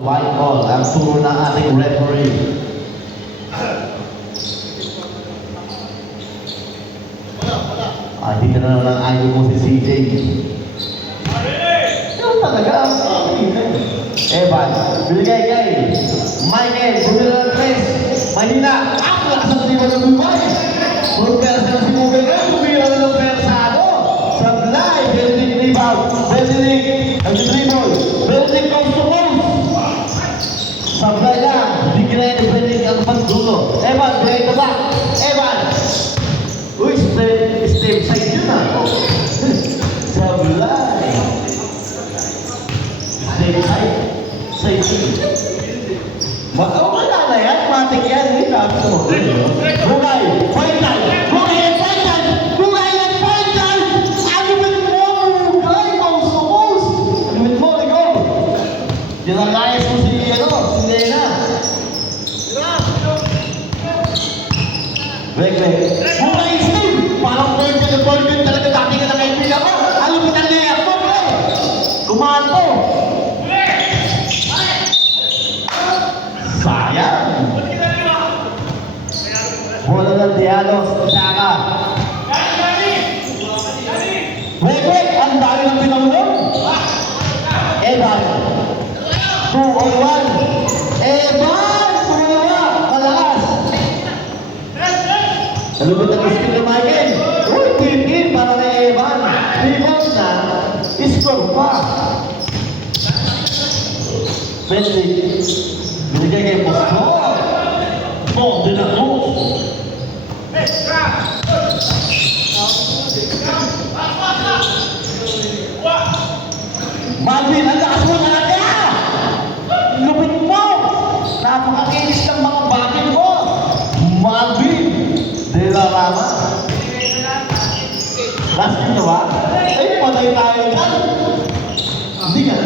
White ball ang turo ng ating referee. Hindi ka na lang ayaw mo si CJ. Ikaw talaga. Evan, binigay kay Michael, bumila ng tres. Mahina. Ang lakas ng tibay ng Dubai. Purpersa na si Mugay. Bumila na ng persado. Sablay, Benedict rebound. Benedict, ang dribble. Benedict comes to close. Sablay lang. Hindi kinaya ni Benedict ang pagdulo. Evan, binigay ka ba? Evan. Uy, step side yun ah. Sablay. Step side. Side yun. Wala na yan. Matik yan. Hindi tapos mo. Bugay. Fight time. Bugay at fight time. Bugay at fight time. Alimit mo. Bugay. Mouse to mouse. Alimit mo. Ligo. Yan ang layas mo si Lena. Break. Bugay Steve. Parang boyfriend talaga dati ka na kaibigan mo. Alimit ang layak mo. Kumanto. Sayang. Bola ng Dialos. Saka. Wait. Ang dami ng pinamulong. Evan. 2-on-1. Evan. Tumulawa. Malakas. Nalubot ang skill na Michael. Uy, pin para kay Evan. Rebound na. Score pa. Benedict. Binigay kay Bosco. Din ako. Malvin, ang lakas mo talaga! Lupit mo! Napakakinis ng mga bakit mo! Malvin! De la Rama. Last nito ba? Ay, patay tayo dyan! Hindi ka.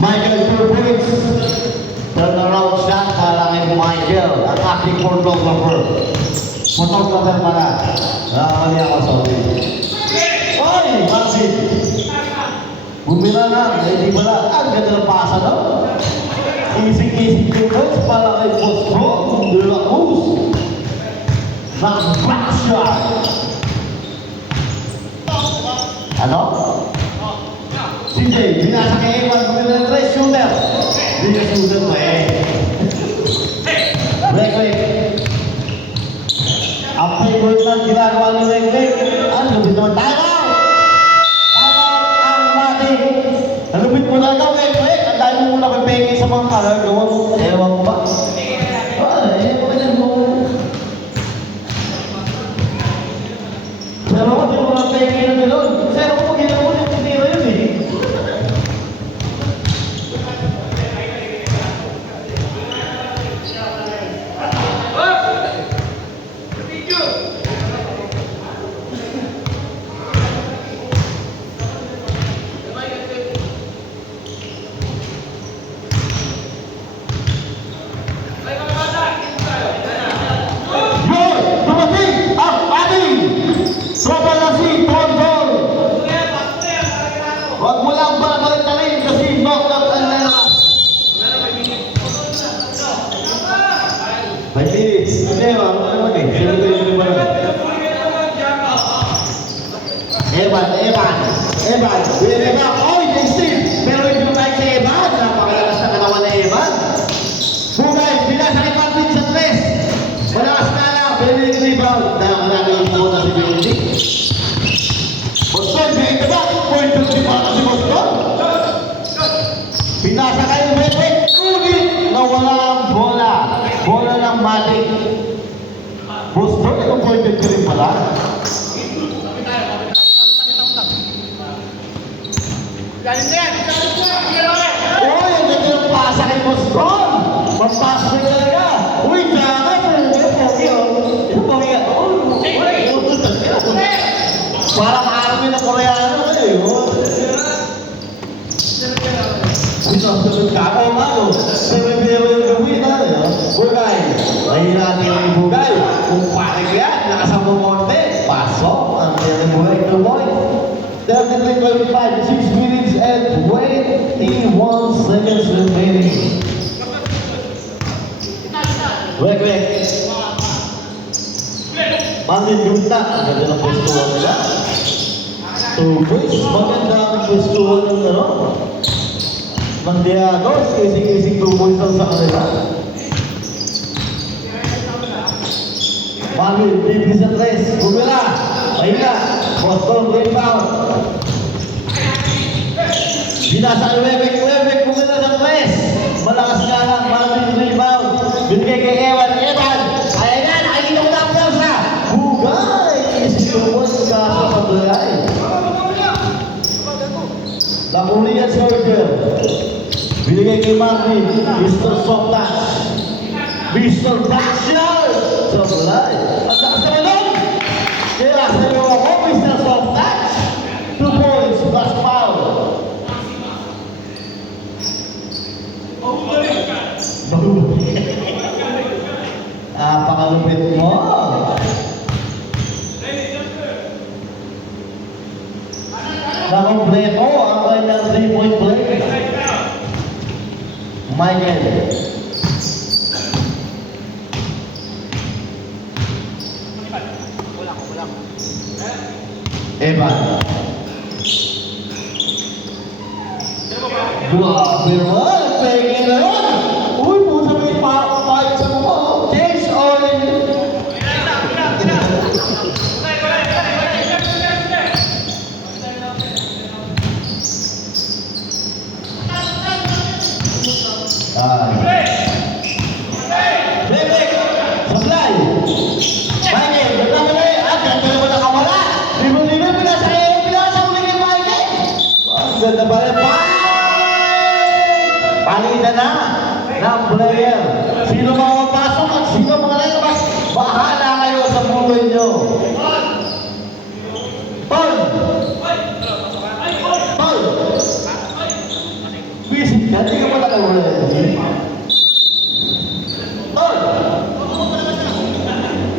Michael 2 points. Turnaround shot para kay Michael. Ang aking photographer. Photographer pala. Mali ako, sorry. Oy, Marvin. Bumila na. Hindi pala. Ang ganda ng pasa, no? Isig-isig yung coach para kay Bosco. De la Cruz. Back shot. Ano? CJ, binasa kay Evan, bumila ng tres, shooter. Hindi ka shooter ko eh. Break. Ang favorite na ginagawa ni Break. Ang lupit naman tayo! Tama ang mati. Ang lupit mo na daw, Break. Ang dahil mo muna pipengin sa mga kalagawa mo. Ewan ko ba? Ewan ko dyan mo. Pero ako, di mo lang pengin na gano'n. Pero ako, ginawa mo yung tira yun eh. Huwag mo lang balik na rin kasi knockout ang lalas. 5 minutes. Hindi, ano naman eh. Sino ko yung naman? Evan. Oy, Steve. Pero hindi mo kahit si Evan. Napakalakas na katawan na Evan. Bugay, binasakit Martin sa tres. Malakas na lang. Benedict rebound. Nakakalaga yung muna si Benedict. Boston, binigay ba? Point to si Bata si Boston. Pinasa kayo, Benedict. Ulit na walang bola. Bola ng Matic. Boston, ito pointed ka rin pala. Uy, ang ganda ng pasa kay Boston. Magpasa ko talaga. Uy, kaya po. Ito po nga. Parang army na Koreano eh. Sunod ka ako, mano. Pero yung gawin natin, Bugay. Mahina natin yung Bugay. Kung panig yan, nakasama mo konti. Pasok. Ang Bugay, 2 points. 125, 6 minutes and 21 seconds remaining. Wek. Marvin Gunta, ang ganda ng pwestuhan nila. Two points, maganda ang pwestuhan ng ng Diagos, ising-ising 2 points lang sa kanila. Marvin, bibi sa 3, bumila, mahina, Boston rebound. Binasa ang Webek, bumila sa 3, malakas nga lang, Marvin rebound, binigay kay Evan, ayan nga, nakikita ko na ang sa Bugay, ising 2 points kaso sa Bugay. Lakulian Soldier, binigay kay Marvin, Mr. Soft Touch, Mr. Backshot, sa Bulay. At taas na lang, kaya sa iyo ako, Mr. Soft Touch, 2 points plus foul. Napakalupit mo. Nakompleto ang kanyang 3-point play. Michael. Evan. Grabe naman, peke na yun. Uy, pusa mo yung pahit sa mukha. James Owen. Bebek, supply. Michael, ganda mo na eh. Ganda naman nakawala. Libo-libo, pinasa ulit kay Michael. Ganda pa rin. Palitan na ng player. Sino mga mapasok at sino mga lalabas, bahala kayo sa buhay nyo. Paul! Visit ka, hindi ka pala kawala.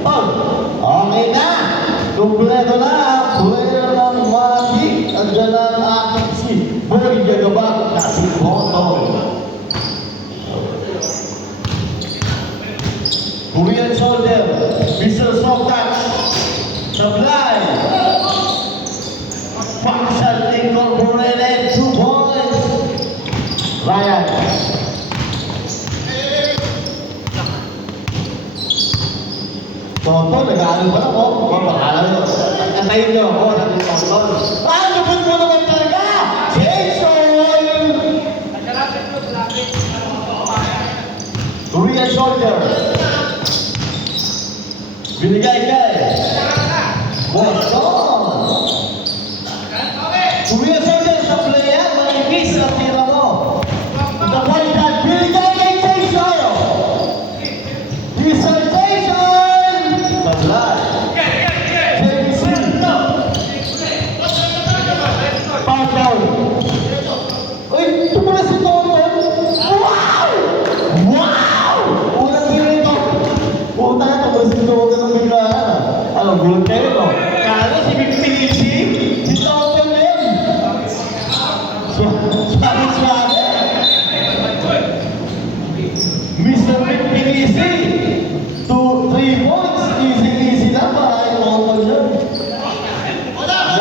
Paul! Okay na! Kompleto na! Player ng Magic. Andiyan na ang ating si Boy Jagabak na si Boto. Korean Soldier, Mr. Soft Touch, Supply, Function Incorporated, 2 points. Ryan. Toto, nag-aaral pa lang, mapakalan nyo. Antayin nyo ako, natin yung Toto. Lupit mo naman talaga! Jason! Korean Soldier. Binigay kay Boston. Korean Soldier sa player, manipis ang tira mo. The point that binigay kay Jason. Mr. Jason! Sablan. JBC. Foul. Uy, tumula si Tonton. Wow! Unang hero ito. Puta na, tumula si Tonton ng bigla. Alam, gulat kayo, no? Kala si Pinisi, si Tonton din. Suave. Mr. Pinisi, 2-3 points. Easy lang para kay Tonton yun.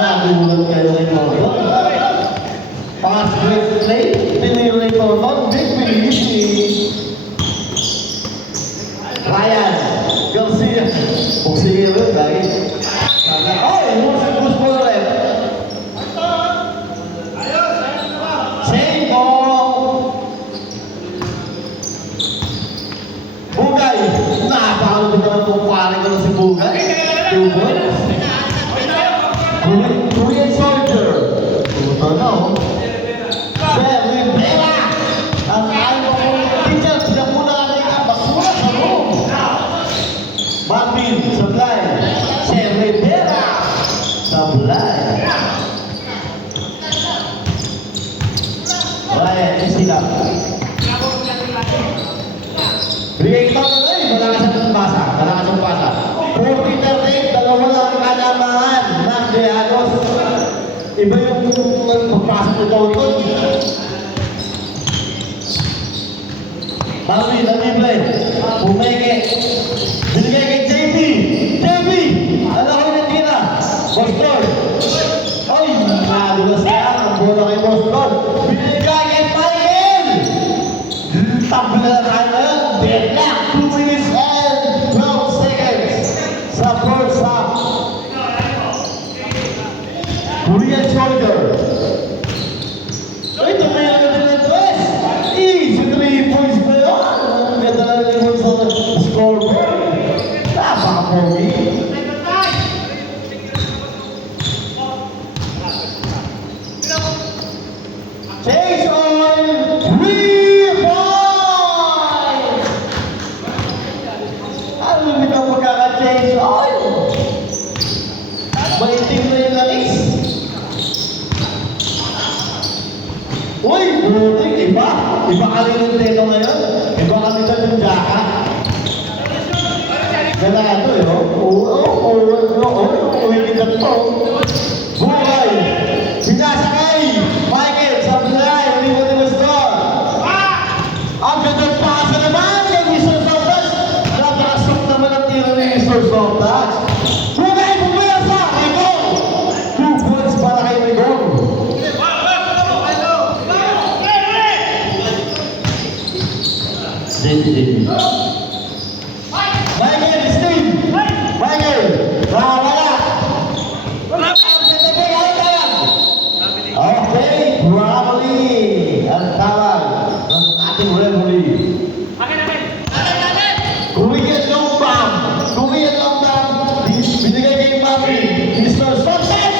Nagulat kayo kay Tonton. Pass break play, tiniro ni Tonton, big Pinisi. Ryan Garcia. Kung sige rin, dahil gusto mo rin. Same ball. Bugay. Napakalo din naman itong pare ko na si Bugay. 2 points. Korean Soldier. Puto na, oh. Rivera. Ang ayaw ko teacher, pinapuna ka rin ang basura sa room. Marvin, supply. Rivera. Supply. Ryan, sila. Bigay ito na rin. Malakas ang pasa. 40-13, dalawa lang kalamangan ng Diagos. Iba yung magpapasok ng tawag. Tami, play. Pumeke. Binigay kay JB. JB! Ano ko na tira? Boston. Ay, naliwas na yan. Ang bola kay Boston. Binigay kay Michael. Tabi na tayo ngayon. Deadlock. 2 minutes and 12 seconds. Sa first half. Korean Soldier. Ay, tumay ang ganda ng dress. Easy 3 points pa yun. Ang ganda na rin sa scoreboard. Napaka-pogi. Chase on 3 points! Ano nito magkaka-chase on? May team na yung langis. Uy, buti, iba. Iba kami ng teno ngayon. Iba kami ng jaka. Ganda ito eh, uwikin na ito. Bukay! Sinasakay! Michael, sabi na ay, hindi mo gusto. Ang ganda pasa naman kay Mr. Sotas. Napakasok naman ang tiro ni Mr. Sotas. Bukay, bumiyasa! Ikaw! 2 points para kay Rigong. Michael, Steve! Michael! Wala! Okay, Bramley! Ang tawag ng ating referee. Korean long bomb! Korean long bomb! Binigay kay Mami, Mr. Success!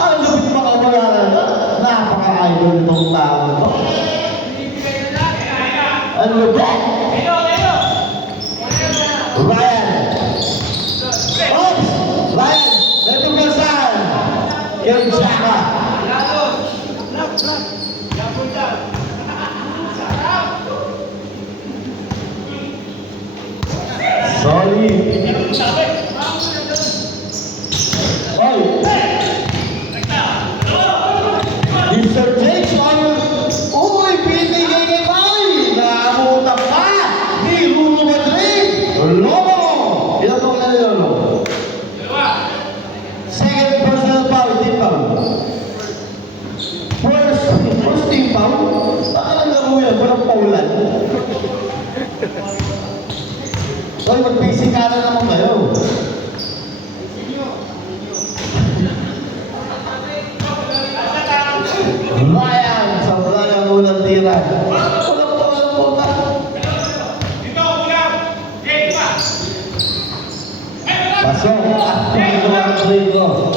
Ang lupit mga wala na. Napaka-idol itong tao ito. Ang lupit! Ryan! Oops! Ryan! Natugasan! Yung Jaka! Sorry! Oy! Mr. James Arnold! Uy! Pinigay kay Boy! Nakamutak pa! Di Lulu Madrid! Lobo! Ilan po ka na Lolo? Second personal foul, team foul. First team foul? Baka lang laro yan, walang paulan. Oy, mag-pisikalan naman kayo. Ryan, sa wala ng unang tira. Walang paulan. Pasok at pinagawa ng Rico.